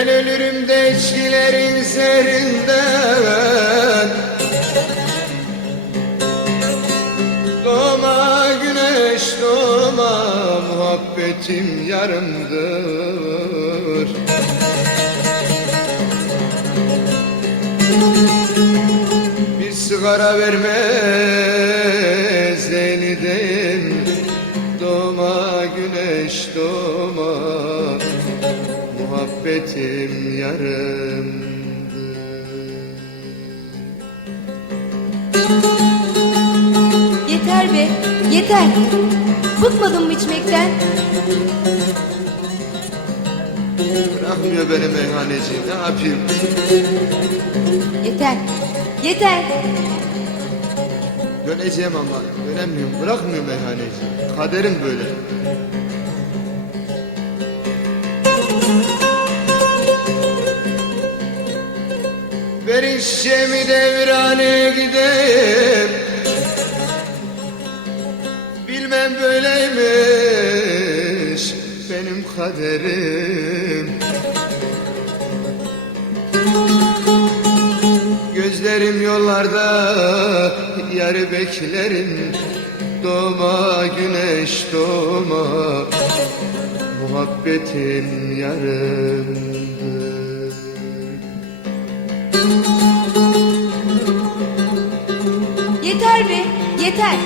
Ben ölürüm de çilerin zehrinden Doğma güneş doğma muhabbetim yarımdır. Bir sigara vermez elinden Doğma güneş doğma Muhabbetim yarımdır Yeter be, yeter. Bıkmadın mı içmekten? Bırakmıyor beni meyhaneci ne yapayım Yeter, yeter. Döneceğim ama dönemiyorum bırakmıyor meyhaneci Kaderim böyle Ver işemi devrane gideyim? Bilmem böyleymiş benim kaderim. Gözlerim yollarda yarı beklerim. Doğma güneş doğma Muhabbetim yarımdır. Yeter yeter.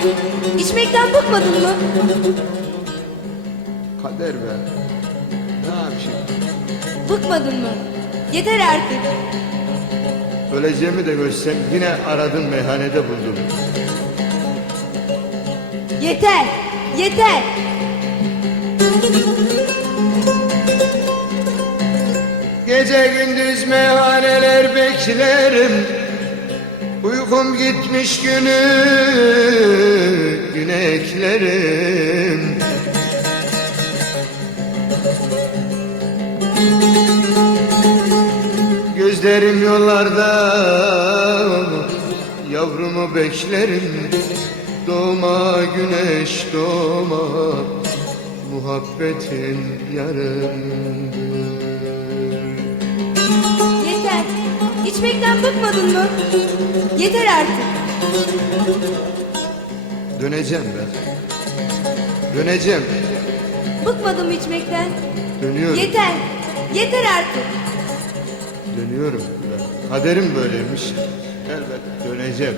İçmekten bıkmadın mı? Kader be Ne yapayım Bıkmadın mı? Yeter artık. Öleceğimi de görsem yine aradın meyhanede buldum Yeter, yeter. Gece gündüz meyhaneler beklerim Uykum gitmiş günü güne eklerim Gözlerim yollarda Yavrumu beklerim Doğma güneş doğma Muhabbetin yarımdır Yeter. İçmekten bıkmadın mı? Yeter artık. Döneceğim ben. Döneceğim. Bıkmadım içmekten? Dönüyorum. Yeter. Yeter artık. Dönüyorum ben. Kaderim böyleymiş. Elbet döneceğim.